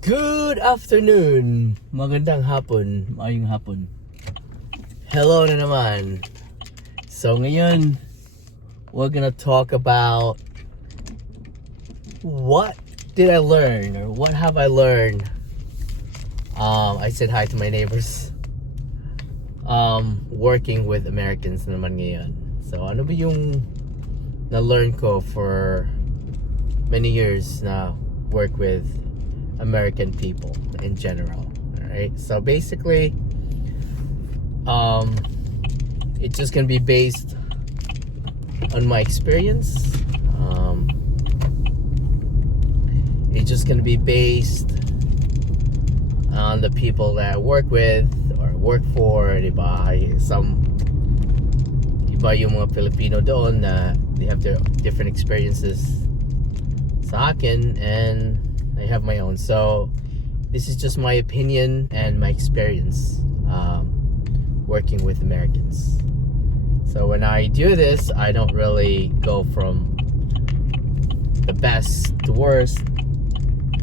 Good afternoon, magandang hapon, maayong hapon. Hello na naman. So ngayon, we're gonna talk about what did I learn or what have I learned. I said hi to my neighbors. Working with Americans naman ngayon. So ano ba yung na-learn ko for many years na work with American people in general. Alright, so basically it's just gonna be based on my experience. It's just gonna be based on the people that I work with or work for, diba? Iba yung mga Filipino doon na they have their different experiences sa akin, and I have my own. So this is just my opinion and my experience working with Americans. So when I do this, I don't really go from the best to worst.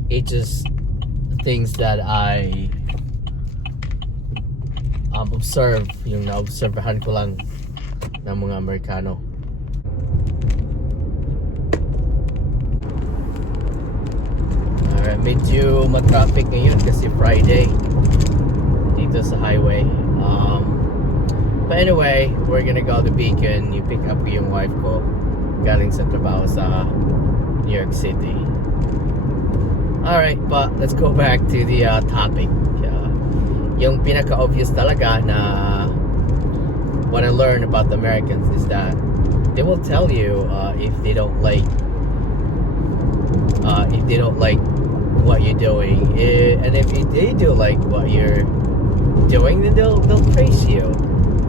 It's just things that I observe, yung na-obserbahan ko lang ng mga Amerikano. Alright, medyo matraffic ngayon kasi Friday dito sa highway. But anyway, we're gonna go to Beacon. You pick up yung wife ko galing sa trabaho sa New York City. Alright, but let's go back to the topic. Yung pinaka-obvious talaga na what I learned about the Americans is that they will tell you if they don't like what you're doing, and if they do like what you're doing, then they'll praise you.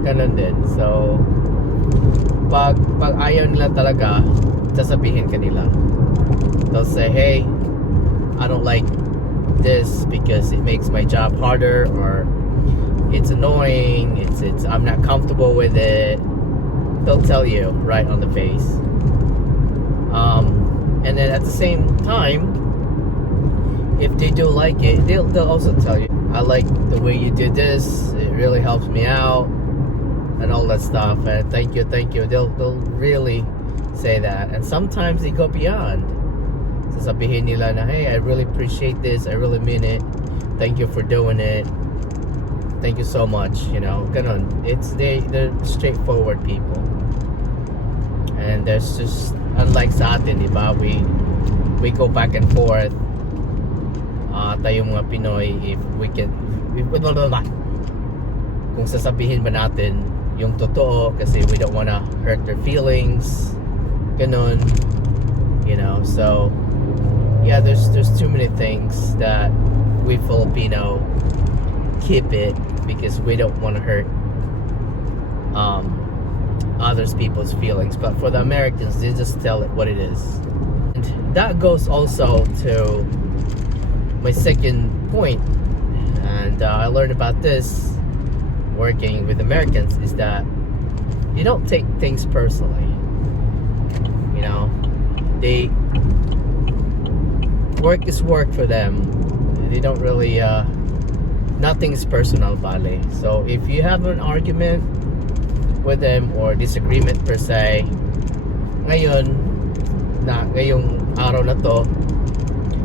Ganun din. So pag ayaw nila talaga, sasabihin ka nila. They'll say, hey, I don't like this because it makes my job harder, or it's annoying, it's I'm not comfortable with it. They'll tell you right on the face. And then at the same time, if they do like it, they'll also tell you, I like the way you did this, it really helps me out, and all that stuff, and thank you. They'll really say that. And sometimes they go beyond. Sasabihin nila na, hey, I really appreciate this, I really mean it, thank you for doing it, thank you so much, ganun. They're straightforward people. And there's just, unlike sa atin, diba, we go back and forth. Tayong mga Pinoy, kung sasabihin ba natin yung totoo kasi we don't wanna hurt their feelings, ganun, so yeah, there's too many things that we Filipino keep it because we don't want to hurt others people's feelings. But for the Americans, they just tell it what it is. And that goes also to my second point, and I learned about this working with Americans, is that you don't take things personally. They work is work for them. They don't really nothing's personal, bale. So if you have an argument with them or disagreement per se, ngayong araw na to,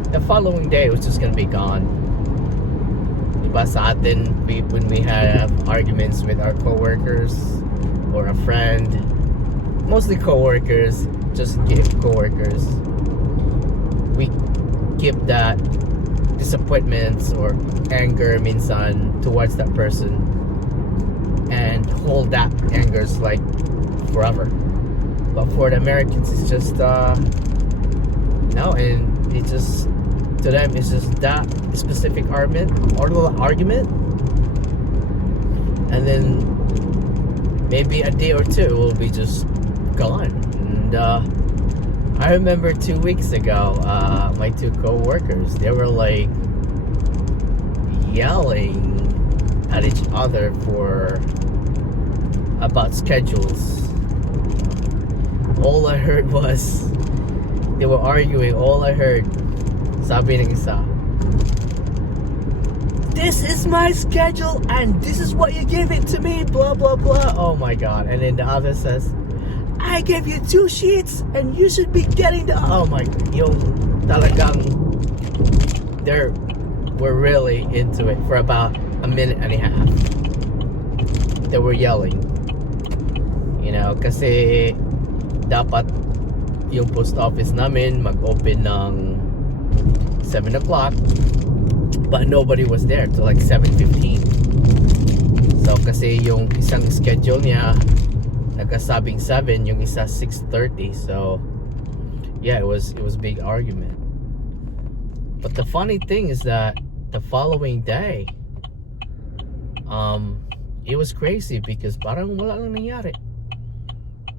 the following day it was just gonna be gone. Diba sa atin, when we have arguments with our coworkers or a friend, mostly coworkers, just give coworkers, we keep that disappointments or anger minsan towards that person and hold that angers like forever. But for the Americans, it's just no, and it's just, to them it's just that specific argument, and then maybe a day or two will be just gone. And I remember 2 weeks ago, my two co-workers, they were like yelling at each other about schedules. All I heard was, they were arguing. All I heard, sabi ng isa, this is my schedule and this is what you give it to me, blah blah blah. Oh my god. And then the other says, I gave you 2 sheets and you should be getting the, oh my, yung talagang we're really into it for about a minute and a half. They were yelling, you know, kasi dapat yung post office namin mag-open ng 7 o'clock, but nobody was there till like 7:15. So kasi yung isang schedule niya nagkasabing 7, yung isa 6:30. So yeah, it was a big argument. But the funny thing is that the following day, it was crazy because parang wala lang nangyari.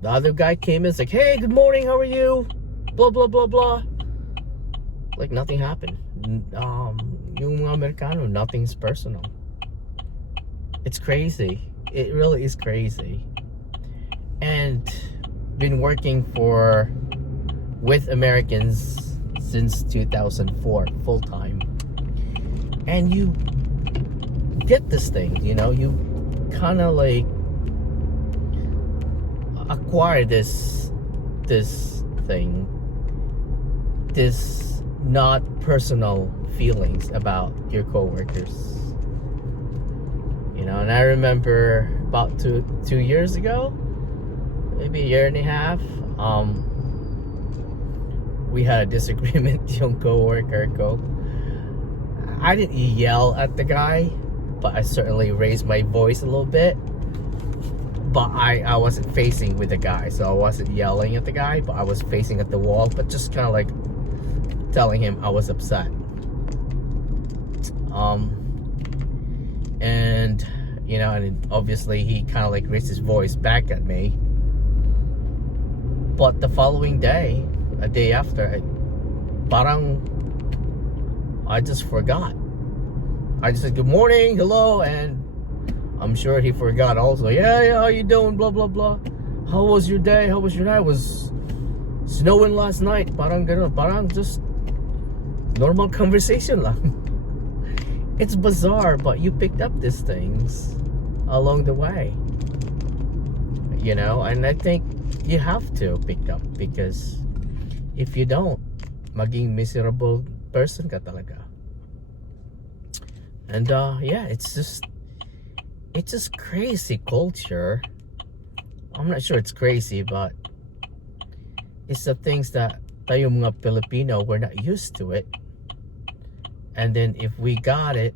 The other guy came in, it's like, hey, good morning, how are you? Blah blah blah blah. Like nothing happened. Yung mga Amerikano, nothing's personal. It's crazy. It really is crazy. And been working with Americans since 2004 full time. And you get this thing, you know, you kind of like acquire this thing, this not personal feelings about your coworkers, you know. And I remember about two years ago, maybe a year and a half, we had a disagreement. Yung coworker ko, I didn't yell at the guy, but I certainly raised my voice a little bit. But I wasn't facing with the guy, so I wasn't yelling at the guy, but I was facing at the wall, but just kind of like telling him I was upset. And you know, and obviously he kind of like raised his voice back at me. But the following day, a day after, parang I just forgot. I just said good morning, hello, and I'm sure he forgot also. Yeah, how you doing? Blah blah blah. How was your day? How was your night? It was snowing last night. Parang ganun. Parang just normal conversation lang. It's bizarre, but you picked up these things along the way. You know, and I think you have to pick up, because if you don't, maging miserable person ka talaga. And yeah, it's just crazy culture. I'm not sure it's crazy, but it's the things that tayo mga Filipino, we're not used to it. And then if we got it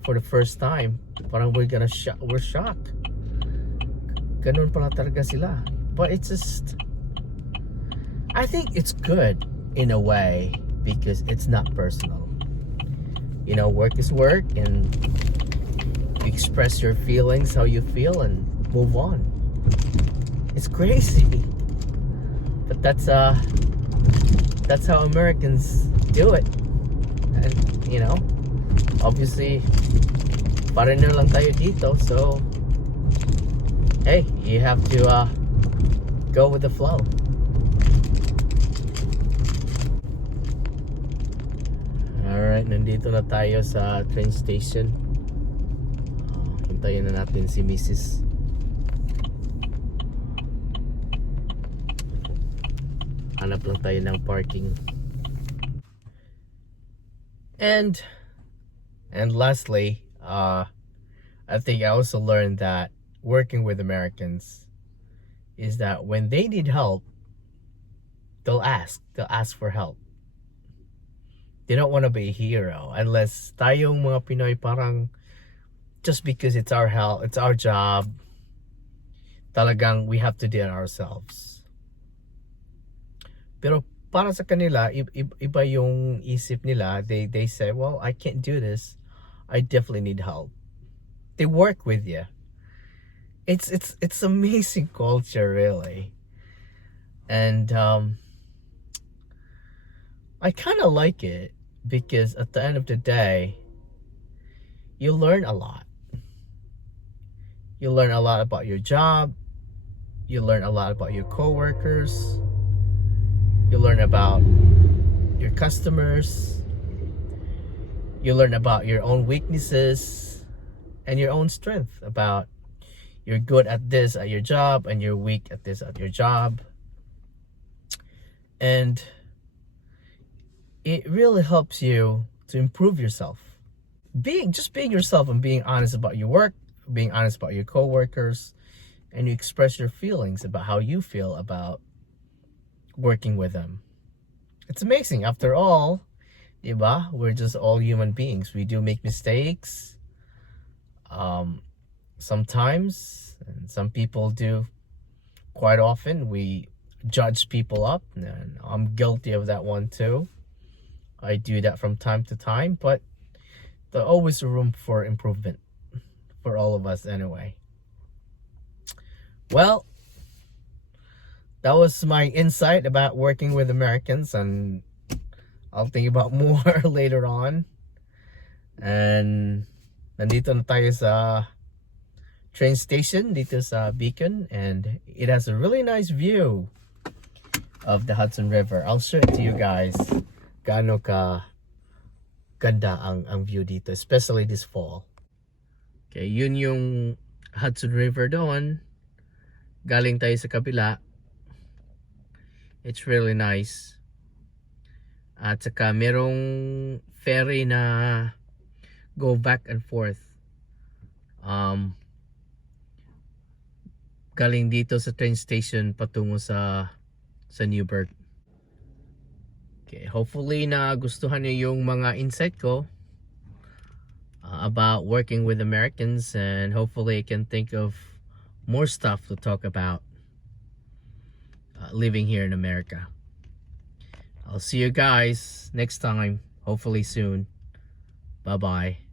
for the first time, parang we're shocked. Ganun pala talaga sila. But it's just, I think it's good in a way because it's not personal. You know, work is work, and you express your feelings, how you feel, and move on. It's crazy, but that's how Americans do it. And you know, obviously, foreigner lang tayo dito, so hey, you have to go with the flow. Alright, nandito na tayo sa train station. Hintayin na natin si Mrs. Hanap lang tayo ng parking. And lastly, I think I also learned that working with Americans is that when they need help, they'll ask for help. They don't want to be a hero, unless tayong mga Pinoy parang just because it's our help, it's our job, talagang we have to do it ourselves. Pero para sa kanila, iba yung isip nila. They say, well, I can't do this, I definitely need help. They work with you. It's amazing culture, really. And I kind of like it, because at the end of the day, you learn a lot. You learn a lot about your job. You learn a lot about your coworkers. You learn about your customers. You learn about your own weaknesses and your own strength, about you're good at this at your job and you're weak at this at your job. And it really helps you to improve yourself. Just being yourself and being honest about your work, being honest about your coworkers, and you express your feelings about how you feel about working with them. It's amazing. After all, diba? We're just all human beings. We do make mistakes. Sometimes, and some people do quite often. We judge people up, and I'm guilty of that one too. I do that from time to time, but there's always room for improvement for all of us anyway. Well, that was my insight about working with Americans, and I'll think about more later on. And nandito na tayo sa train station dito sa Beacon, and it has a really nice view of the Hudson River. I'll show it to you guys. Gaano ka ganda ang view dito, especially this fall. Okay, yun yung Hudson River doon. Galing tayo sa kabila. It's really nice. At saka merong ferry na go back and forth. Galing dito sa train station patungo sa Newburgh. Okay, hopefully na gustuhan niyo yung mga insight ko about working with Americans, and hopefully I can think of more stuff to talk about living here in America. I'll see you guys next time, hopefully soon. Bye bye.